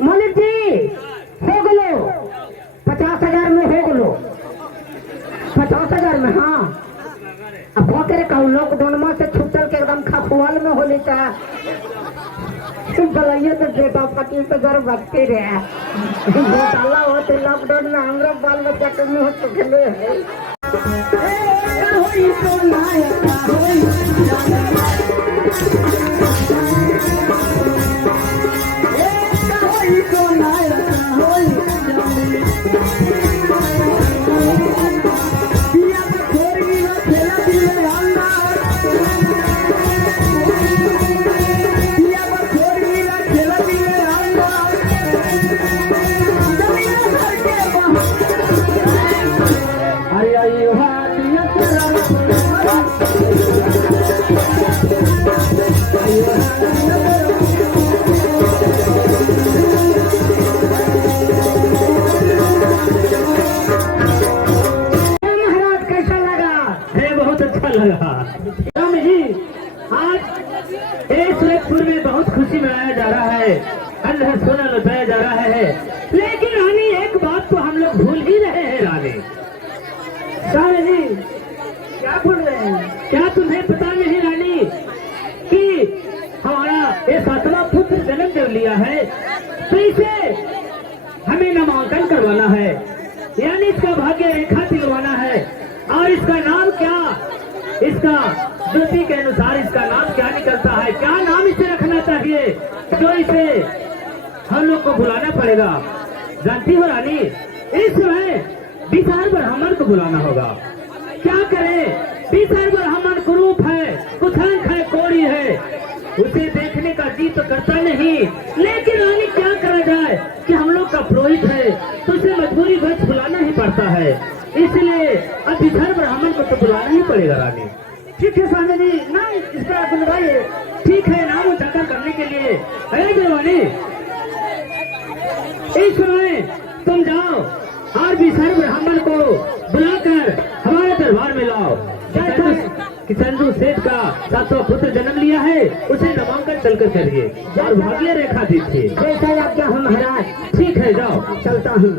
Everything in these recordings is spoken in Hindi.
मलिक जी हो गलो 50,000 में हो गलो 50,000 में। हाँ अब वो करे कहूँ लॉकडाउन में से छुटल के एकदम खखुआल में होली चा भलाइए तो बेटा 25,000 बचते रहे घोटाला होते लॉकडाउन में हमरा बाल बच्चा के मुँह तो खेले है। राम जी आज सूरजपुर में बहुत खुशी मनाया जा रहा है, अंधर सोना लुटाया जा रहा है, लेकिन रानी एक बात तो हम लोग भूल ही रहे हैं। रानी जी क्या भूल रहे हैं? क्या तुम्हें पता नहीं रानी कि हमारा ये 7वां पुत्र जन्म दे लिया है, तो इसे हमें नामांकन करवाना है, यानी इसका भाग्य रेखा दिलवाना है। और इसका नाम क्या, इसका ज्योति के अनुसार इसका नाम क्या निकलता है, क्या नाम इसे रखना चाहिए, जो इसे हम लोग को बुलाना पड़ेगा। जानती हो रानी, इस समय विशाल ब्राह्मण को बुलाना होगा। क्या करें, विशाल ब्राह्मण कुरूप है, कुथंक है, कोड़ी है, उसे देखने का जी तो करता नहीं, लेकिन रानी क्या करा जाए कि हम लोग का पुरोहित है, तो उसे मजबूरी बस बुलाना ही पड़ता है, इसलिए अब विशाल ब्राह्मण को तो बुलाना ही पड़ेगा। रानी ठीक है स्वामी जी, नाम इस पर बुलवाइए। ठीक है, नाम उजागर करने के लिए अरे देवानी इस समय तुम जाओ और विशाल ब्राह्मण को बुलाकर हमारे दरबार में लाओ। कि संजू सेठ का 7वां पुत्र जन्म लिया है, उसे नामांकन चलकर करिए और भाग्य रेखा दीजिए। जैसा आज्ञा हो महाराज। ठीक है, जाओ चलता हूँ।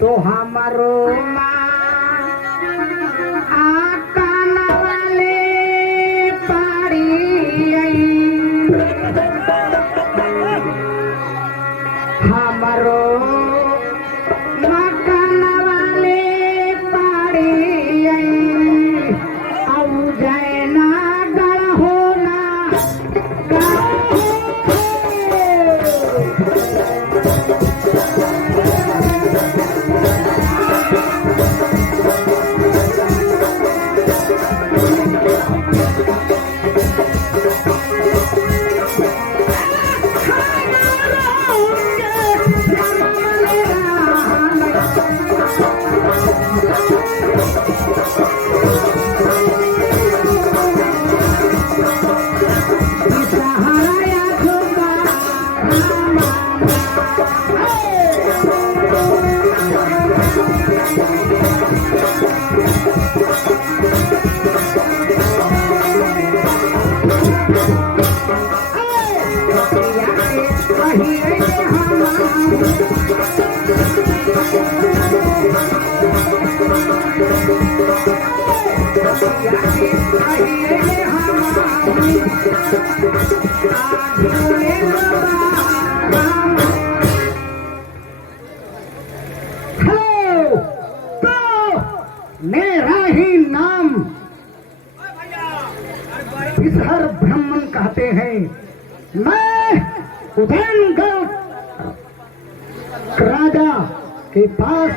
तो हमारो हमारो मकान वाले पाड़ी औ जाए ना गढ़ होना Yeah. हेलो, तो मेरा ही नाम विषहर ब्राह्मण कहते हैं। मैं उदयनगढ़ राजा के पास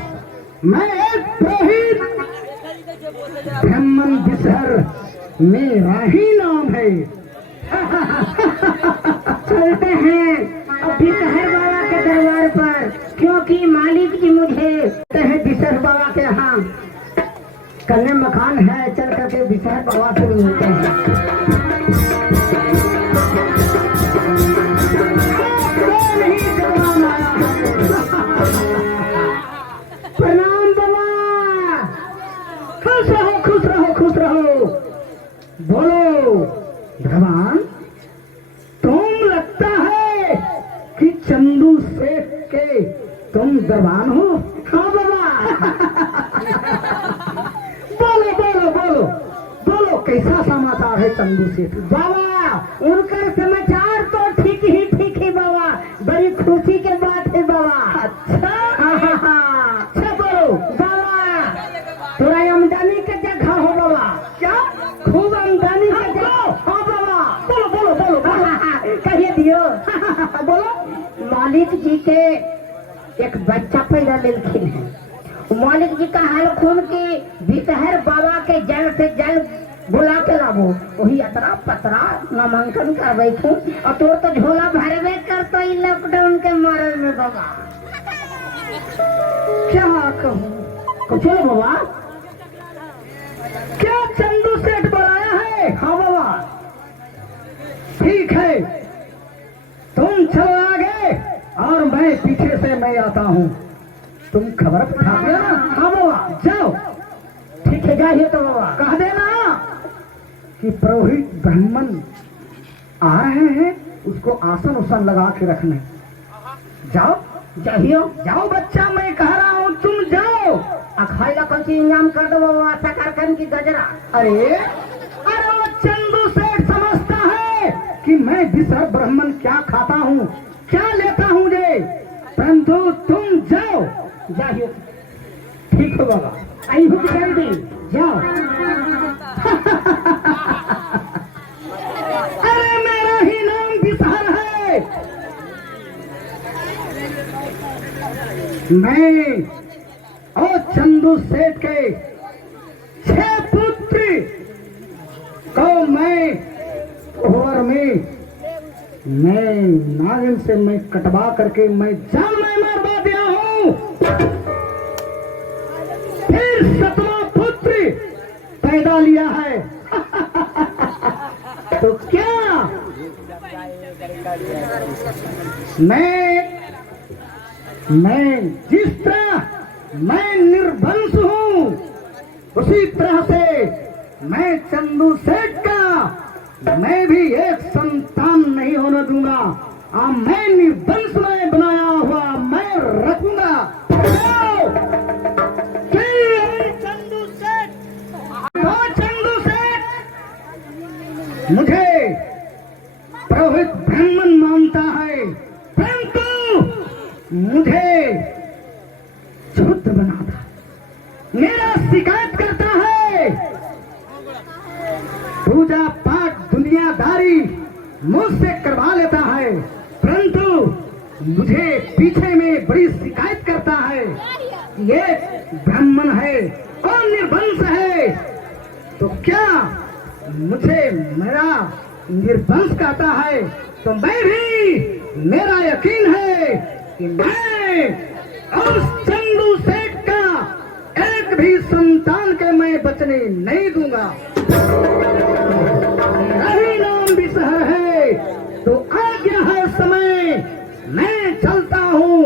मैं एक पुरोहित ब्राह्मण विषहर, मेरा ही नाम है। चलते हैं अब विषहर बाबा के दरबार पर, क्योंकि मालिक जी मुझे विषहर बाबा के यहाँ कन्या मकान है। चल करके विषहर बाबा से मिलते हैं। प्रणाम बाबा, खुश रहो खुश रहो खुश रहो। बोलो भगवान, तुम लगता है कि चंदू सेठ के तुम दरबान हो? हाँ बाबा। बोलो बोलो बोलो बोलो, कैसा समाचार है चंदू सेठ? बाबा उनका समाचार तो ठीक ही बाबा, बड़ी खुशी के बात है बाबा। अच्छा अच्छा, बोलो बाबा, थोड़ा आमदनी का जगह हो बाबा? क्या खूब आमदनी का जगह? हाँ बाबा, बोलो बोलो बोलो कहिए दियो। बोलो, मालिक जी के एक बच्चा पैदा लेकिन है। मालिक जी का हाल खून की विषहर बाबा के जल से जल बुला के लाबो, वही अतरा पतरा नामांकन कर बैठू और तोर तो झोला भरवे कर तो लॉकडाउन के मारल में बाबा। क्या कहूँ कुछ बाबा? क्या चंदू सेठ बुलाया है? हाँ बाबा। ठीक है, तुम चलो आगे और मैं पीछे से मैं आता हूँ। तुम खबर उठा देना। हाँ बाबा, जाओ। ठीक है, जाइए तो बाबा कह देना कि पुरोहित ब्राह्मण आ रहे हैं, उसको आसन उसन लगा के रखने। जाओ जाइयो, जाओ बच्चा, मैं कह रहा हूँ तुम जाओ। अखाइला कौन सी इंजाम कर दो बाबा, शकरकंद की गजरा। अरे अरे वो चंदू सेठ समझता है कि मैं विषहर ब्राह्मण क्या खाता हूँ, क्या लेता हूँ रे। परंतु तुम जाओ। जाइए, ठीक हो बाबा, आई हूँ जल्दी, जाओ। अरे मेरा ही नाम विषहर है। मैं और चंदू सेठ के 6 पुत्र को मैं ओवर में मैं नागिन से मैं कटवा करके मैं जान में मरवा दिया हूँ। फिर 7वां पुत्र पैदा लिया है। तो क्या मैं जिस तरह मैं निर्वंश हूँ, उसी तरह से मैं चंदू सेठ का मैं भी एक संतान नहीं होने दूंगा। मैं निर्वंश में बनाया हुआ मैं रखूंगा। चंदू सेठ मुझे पुरोहित ब्राह्मण मानता है, परंतु मुझे शुद्ध बनाता, मेरा शिकायत करता है। पूजा पाठ दुनियादारी मुझसे करवा लेता है, परंतु मुझे पीछे में बड़ी शिकायत करता है। ये ब्राह्मण है और निर्वंश है, तो क्या मुझे मेरा निर्वंश कहता है, तो मैं भी मेरा यकीन है कि मैं उस चंदू सेठ का एक भी संतान के मैं बचने नहीं दूंगा। मेरा नाम विषहर है, तो आ गया है समय, मैं चलता हूँ।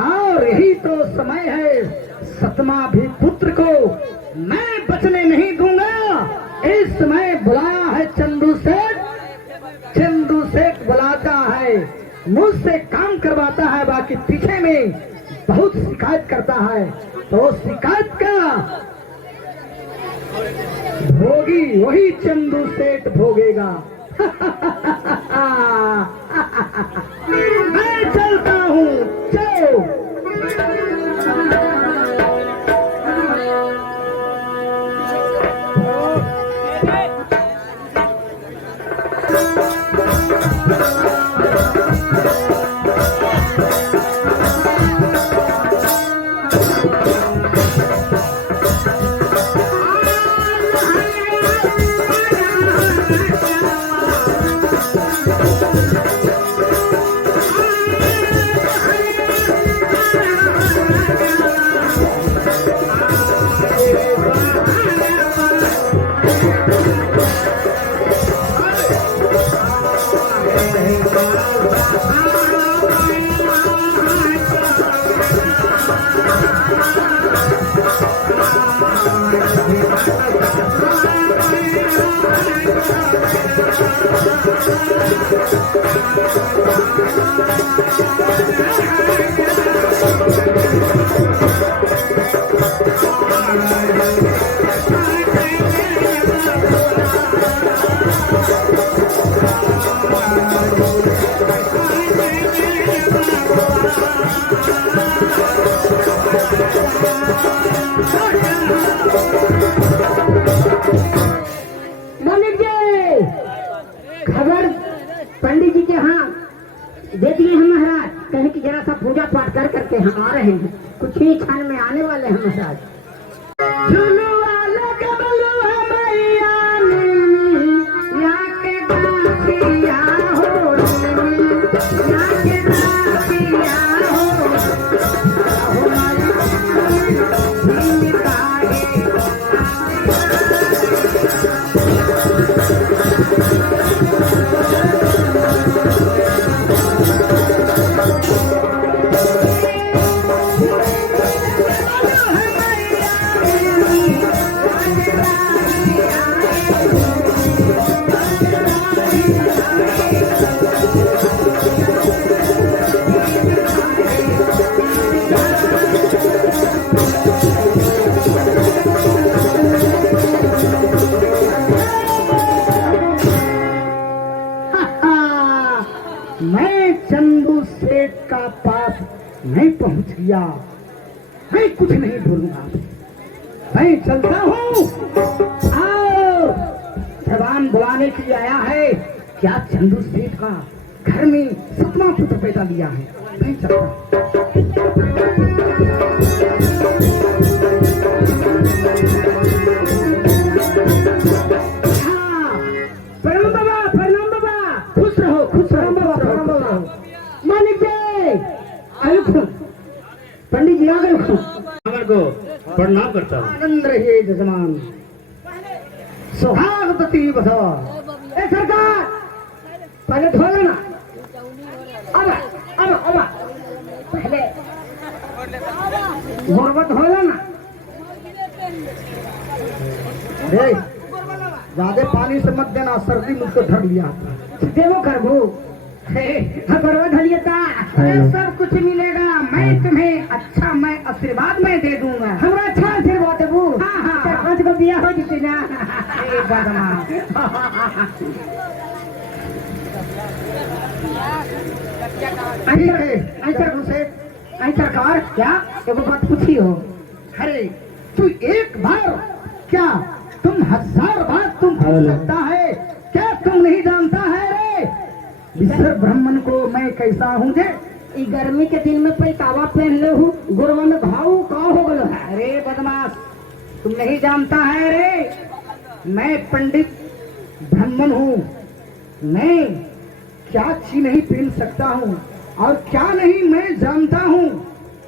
और यही तो समय है, 7वां भी पुत्र को मैं बचने नहीं दूंगा। इस समय बुलाया है चंदू सेठ, चंदू सेठ बुलाता है मुझसे काम करवाता है, बाकी पीछे में बहुत शिकायत करता है, तो शिकायत का भोगी वही चंदू सेठ भोगेगा। मैं चलता हूँ, चलो। खबर पंडित जी के यहाँ दे दिए हैं महाराज, कहे कि जरा सा पूजा पाठ कर करके हम आ रहे हैं, कुछ ही क्षण में आने वाले हैं महाराज। मैं चंदू सेठ का पास नहीं पहुंच गया, मैं कुछ नहीं भूलूंगा, मैं चलता हूँ। आओ, भगवान बुलाने के लिए आया है। क्या चंदू सेठ का घर में 7वां पुत्र पैदा लिया है, मैं चलता हूँ। पंडित जी आगे को प्रणाम करता हूँ। आनंद रहिए जजमान, सुहागवती बसो। ए सरकार, पहले धो लेना, अब पहले गोरबत धो लेना। ज्यादा पानी से मत देना, सर्दी मुझको धर लिया। देवो करबो सब कुछ मिलेगा, मैं तुम्हें अच्छा मैं आशीर्वाद में दे दूंगा। हमरा अच्छा आशीर्वाद देबू। हाँ, 5 को दिया हो जिसे ना। सरकार, क्या एगो बात पूछी हो? अरे तू एक बार क्या, तुम 1000 बार तुम पूछ सकता है, क्या तुम नहीं जानता है रे विश्व ब्राह्मण को मैं कैसा हूँ? जे गर्मी के दिन में पैतावा पहन ले हूँ, गुरवा में घाव का हो गलो है। अरे बदमाश, तुम नहीं जानता है रे, मैं पंडित ब्राह्मण हूँ, मैं क्या चीज नहीं पहन सकता हूँ और क्या नहीं मैं जानता हूँ।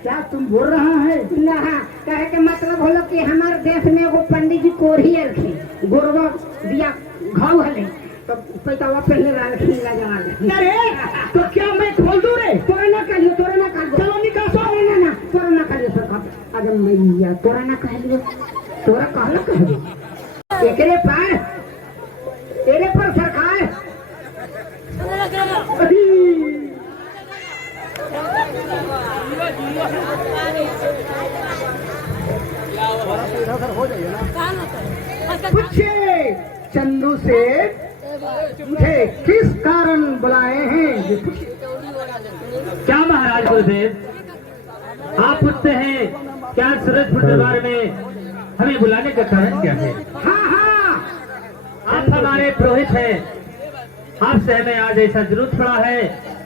क्या तुम बोल रहा है? ना, कहे के मतलब बोलो कि हमारे देश में वो पंडित जी कोरी रखे, गुरवा दिया घाव हले तो पैतावा पहले रखीला जवान। अरे तो क्या मैं खोल दूं रे? तोरा ना कर लियो, चलो निकासो। ना तोरा ना कर लियो सरकार, अगर मैया तोरा ना कह लियो, तोरा कहला कह लियो एकरे पर तेरे पर सरकार। सेठ मुझे किस कारण बुलाए हैं ये पूछिए। क्या महाराज गुरुदेव, आप पूछते हैं क्या सूरजपुर दरबार में हमें बुलाने का कारण क्या है? हाँ हाँ, आप हमारे पुरोहित हैं, आपसे हमें आज ऐसा जरूरत पड़ा है,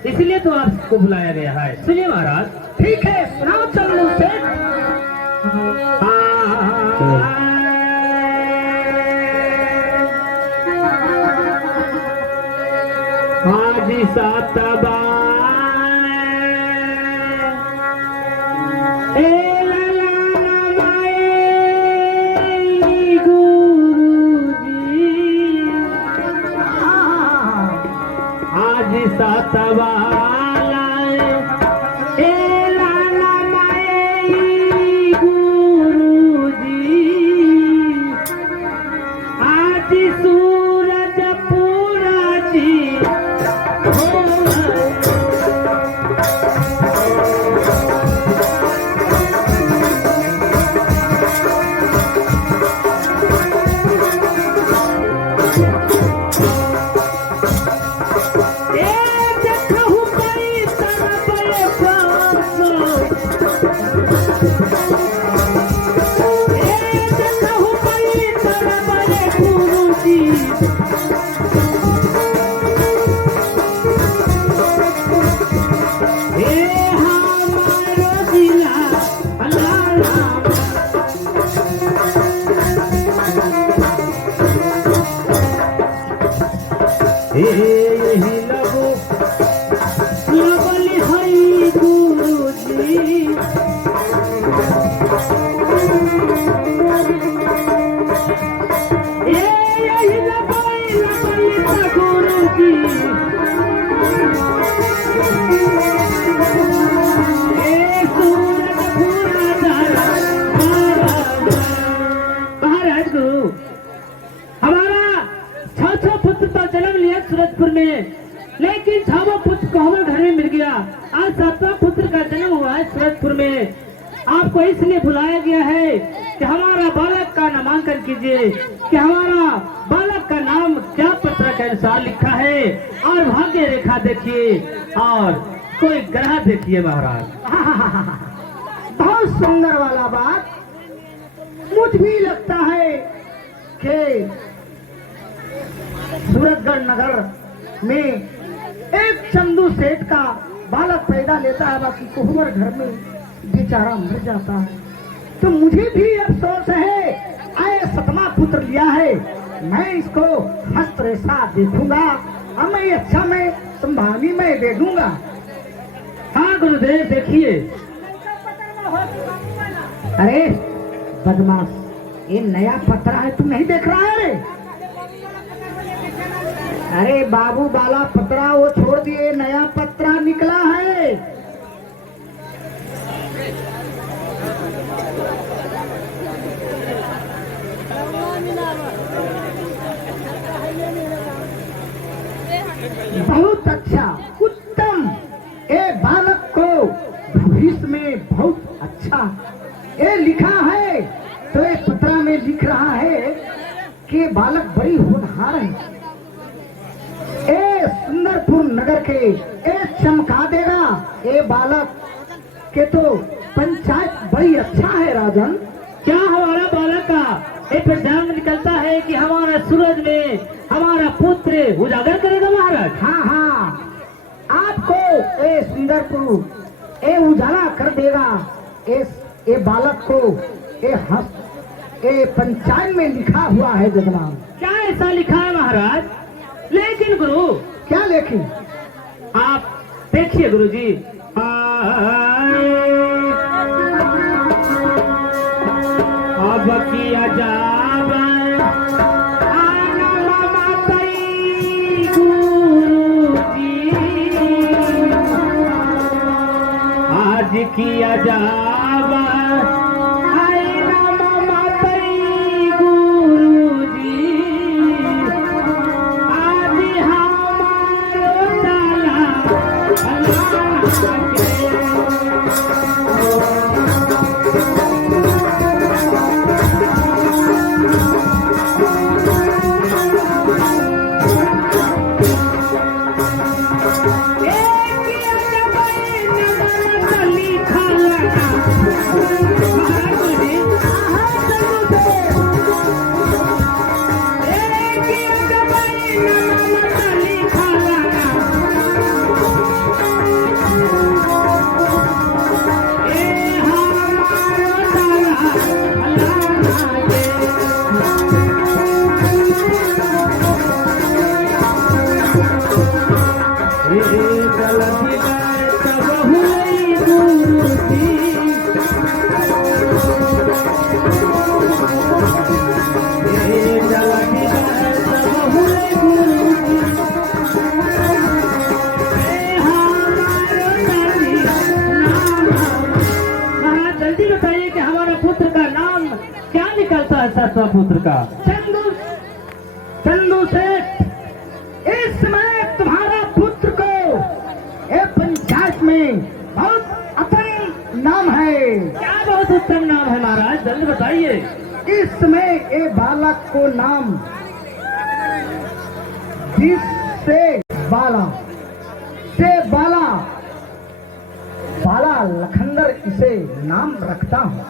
इसलिए तो आपको बुलाया गया है। सुनिए महाराज। ठीक है, सुनाओ चंदू सेठ। आज सातवा सूरजपुर में, लेकिन छावा पुत्र को हमारे घर में मिल गया। आज सातवां पुत्र का जन्म हुआ है सूरजपुर में। आपको इसलिए बुलाया गया है कि हमारा बालक का नामांकन कीजिए, कि हमारा बालक का नाम क्या पत्र के अनुसार लिखा है, और भाग्य रेखा देखिए और कोई ग्रह देखिए महाराज। बहुत सुंदर वाला बात। मुझ भी लगता है कि सूरतगढ़ नगर में एक चंदू सेठ का बालक पैदा लेता है, बाकी कोहबर घर में बेचारा मर जाता है। तो मुझे भी अफसोस है, आए सतमा पुत्र लिया है, मैं इसको हस्त रेसा देखूंगा और मैं अच्छा मैं संभावनी में दे दूंगा। हाँ गुरुदेव देखिए। अरे बदमाश, ये नया पत्रा है, तू नहीं देख रहा है? अरे बाबू बाला पत्रा वो छोड़ दिए, नया पत्रा निकला है। बहुत अच्छा, उत्तम। ये बालक को भविष्य में बहुत अच्छा ये लिखा है। तो ये पत्रा में लिख रहा है कि बालक बड़ी होनहार है, ए सुंदरपुर नगर के ए चमका देगा। ए बालक के तो पंचायत बड़ी अच्छा है राजन। क्या हमारा बालक का एक परिणाम निकलता है कि हमारा सूरज में हमारा पुत्र उजागर करेगा महाराज। हाँ हाँ, आपको ए सुंदरपुर ए उजाला कर देगा। ए बालक को ए पंचायत में लिखा हुआ है जजमान। क्या ऐसा लिखा है महाराज? लेकिन गुरु क्या लेखी? आप देखिए गुरु जी। अब किया जाब गुरु जी, आज किया जाब सतवा पुत्र का चंदू चंदू सेठ, इस समय तुम्हारा पुत्र को ये पंचायत में बहुत उत्तम नाम है। क्या बहुत उत्तम नाम है महाराज, जल्दी बताइए। इस समय ये बालक को नाम जिससे बाला से बाला बाला लखंदर इसे नाम रखता हूँ।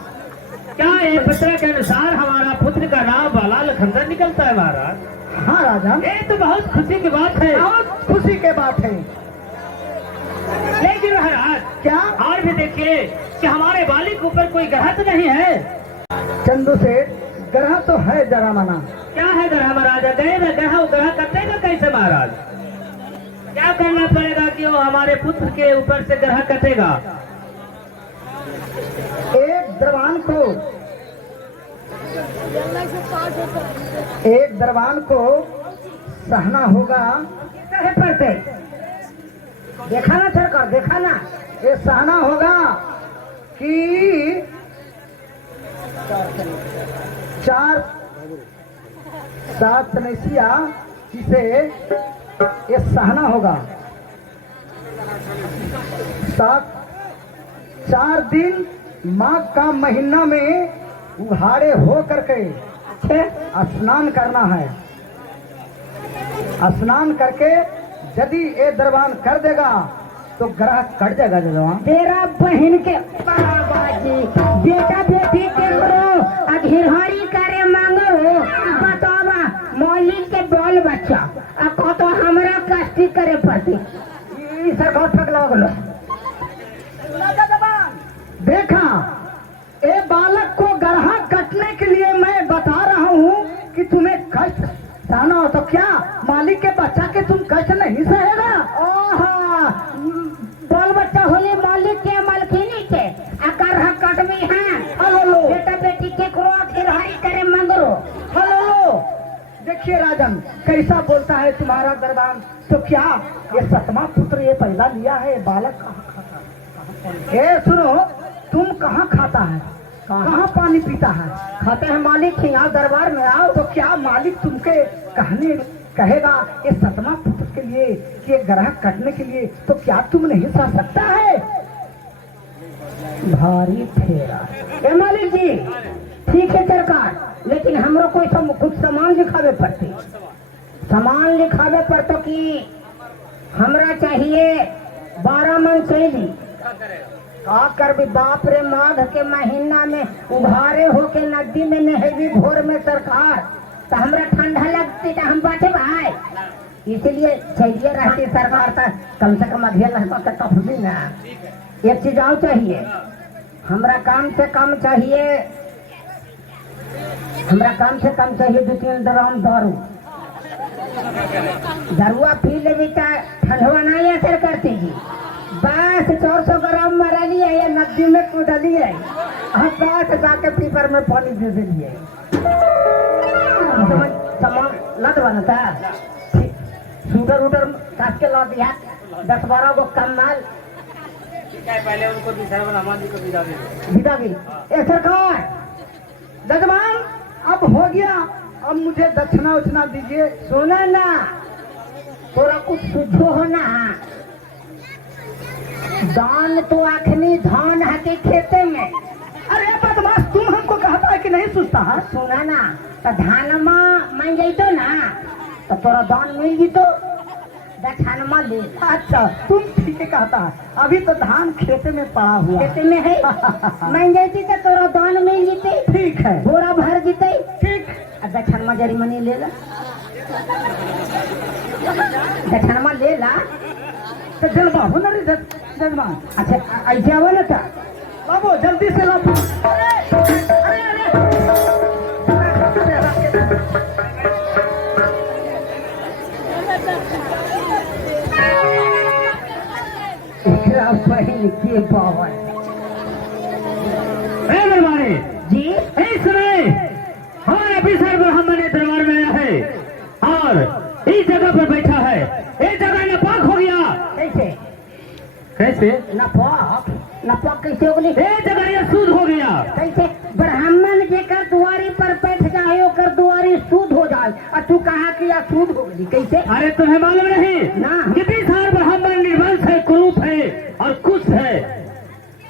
क्या ये पत्र के अनुसार हमारा पुत्र का नाम बाला लखंदर निकलता है महाराज? हाँ राजा, ये तो बहुत खुशी की बात है। बहुत खुशी की बात है। लेकिन महाराज क्या? और भी देखिए कि हमारे बालिक के ऊपर कोई ग्रह तो नहीं है। चंदू सेठ, ग्रह तो है जरा मना। क्या है ग्रह महाराज? गए ना ग्रह, ग्रह कटेगा कैसे महाराज? क्या करना पड़ेगा कि वो हमारे पुत्र के ऊपर से ग्रह कटेगा? एक दरबान को सहना होगा। कहे पड़ते देखा ना सरकार, देखा ना, ये सहना होगा कि चार सात नैसिया इसे ये सहना होगा। 4 दिन माघ का महीना में उघाड़े हो करके स्नान करना है। स्नान करके यदि ये दरबान कर देगा तो ग्रह कट जाएगा। दरबान तेरा बहन के बाबाजी बेटा बेटी के करो अघिरहरी करे मांगो बतावा मौलिक के बोल बच्चा को तो हमरा कष्टी करे पड़ती सरकार ठक लगलो। देखा, ए बालक को गरहा कटने के लिए मैं बता रहा हूँ कि तुम्हें कष्ट सहना हो तो क्या मालिक के बच्चा के तुम कष्ट नहीं सहेगा? बाल बच्चा होले मालिक के मालकिनी के गरहा कटवी है। हेलो बेटा बेटी के करो फिरहारी करे मंगरो। हेलो देखिए राजन कैसा बोलता है तुम्हारा दरबान। तो क्या ये 7वां पुत्र ये पैदा लिया है? बालक कहाँ खाता है? सुनो, तुम कहाँ खाता है, कहाँ पानी पीता है? खाते हैं मालिक के यहाँ दरबार में आओ। तो क्या मालिक तुमके कहने कहेगा ये 7वां पुत्र के लिए कि ग्रह कटने के लिए तो क्या तुम नहीं सह सकता है? भारी फेरा ए मालिक जी, ठीक है सरकार, लेकिन हमरो कोई कुछ सामान लिखावे पड़ते। सामान लिखावे पड़तो कि हमरा चाहिए 12 मन चैली। का कर भी बाप रे, माघ के महीना में उघारे होके नदी में नहेवी भोर में सरकार, तो हमरा ठंडा लगती तो हम बैठे भाई, इसलिए चाहिए रहती सरकार। तो कम से कम अभियान कभी ना एक चीज और चाहिए। हमरा काम से कम चाहिए, हमरा काम से कम चाहिए 2-3 ड्राम दारू। दारुआ पी ले ठंडवा नहीं असर करती जी। बस 400 ग्राम मरा लिया या नदी में कूद लिए, बस जाके पीपर में पानी दे दिए। सामान लद बना था, शूटर उटर काट के ला दिया 10-12 गो कम माल। पहले उनको विदा भी ए सरकार जजमान, अब हो गया, अब मुझे दक्षिणा उछना दीजिए। सुना ना, थोड़ा कुछ शुद्ध होना। दान तो आखनी धान है के खेते में। अरे बदमाश, तुम हमको कहता है कि नहीं सुनता है? सुना ना, तो धान मांग जाइतो ना तो तोरा दान मिल जीतो। दक्षिणमा ले। अच्छा तुम ठीक है कहता है, अभी तो धान खेते में पड़ा हुआ है। खेते में है मैं जैसी तो तोरा दान मिल जीते, ठीक है बोरा भर जीते। ठीक। दक्षिणमा जरी मनी ले ला, दक्षिणमा ले ला। तो जलवा हो ना रे जजमान। अच्छा ऐसे आवो ना था बाबू जल्दी से ला। एकरा बहन के बावन दरबारी जी इस समय हमारे ऑफिसर ब्राह्मण दरबार में आया है और इस जगह पर बैठा है। इस जगह नापाक हो गया। कैसे कैसे नपाक कैसे हो गई? इस जगह ये सूद हो गया। कैसे ब्राह्मण जेकर दुआरी पर बैठ जाए ओकर दुआरी सूद हो जाए और तू कहा कि या सूद हो गई? कैसे? अरे तुम्हें मालूम नहीं ना। कितनी सार ब्राह्मण निर्वंश है, कुरूप है और कुछ है।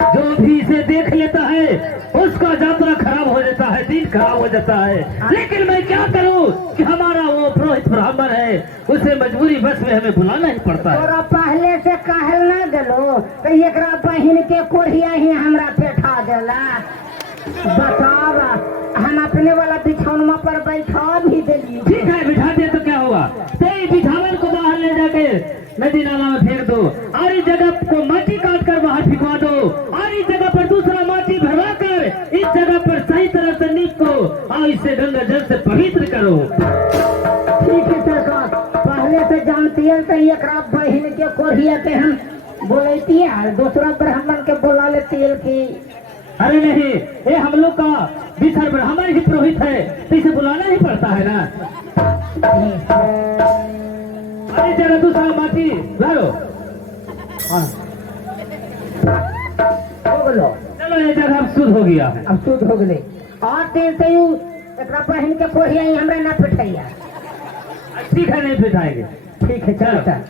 जो भी इसे देख लेता है उसका यात्रा खराब हो जाता है, दिन खराब हो जाता है। लेकिन मैं क्या करूं कि हमारा वो पुरोहित ब्राह्मण है, उसे मजबूरी बस में हमें बुलाना ही पड़ता है। तोरा पहले से कहल ना गलो तो एकरा बहिन के कोढ़िया ही हमरा बैठा देला। बताव हम अपने वाला बिछौनमा पर बैठा भी दिली। ठीक है बिठा दिया तो क्या हुआ? तेरी बिछावन को बाहर ले जाके नदी नाला में फेंक दो और इस जगह को माटी काट कर बाहर फिकवा दो और इस जगह पर दूसरा माटी भरवा कर इस जगह पर सही तरह से नीक को और इसे गंगा जल से पवित्र करो। ठीक है सरकार, पहले से जानती है तो एकरा बहिन के कोढ़िया के हम बोलती है, दूसरा ब्राह्मण के बोला ले तेल की। अरे नहीं, ये हम लोग का विसर ब्राह्मण ही पुरोहित है तो इसे बुलाना ही पड़ता है ना। अरे जरा दूसरा माटी लाओ। हो गलो चलो ये जगह अब शुद्ध हो गया है। अब सूद हो गए और दिन से यू एकरा बहन के कोढ़िया ही हमरा ना पिठाइया। ठीक है नहीं फिटाएंगे। ठीक है चल।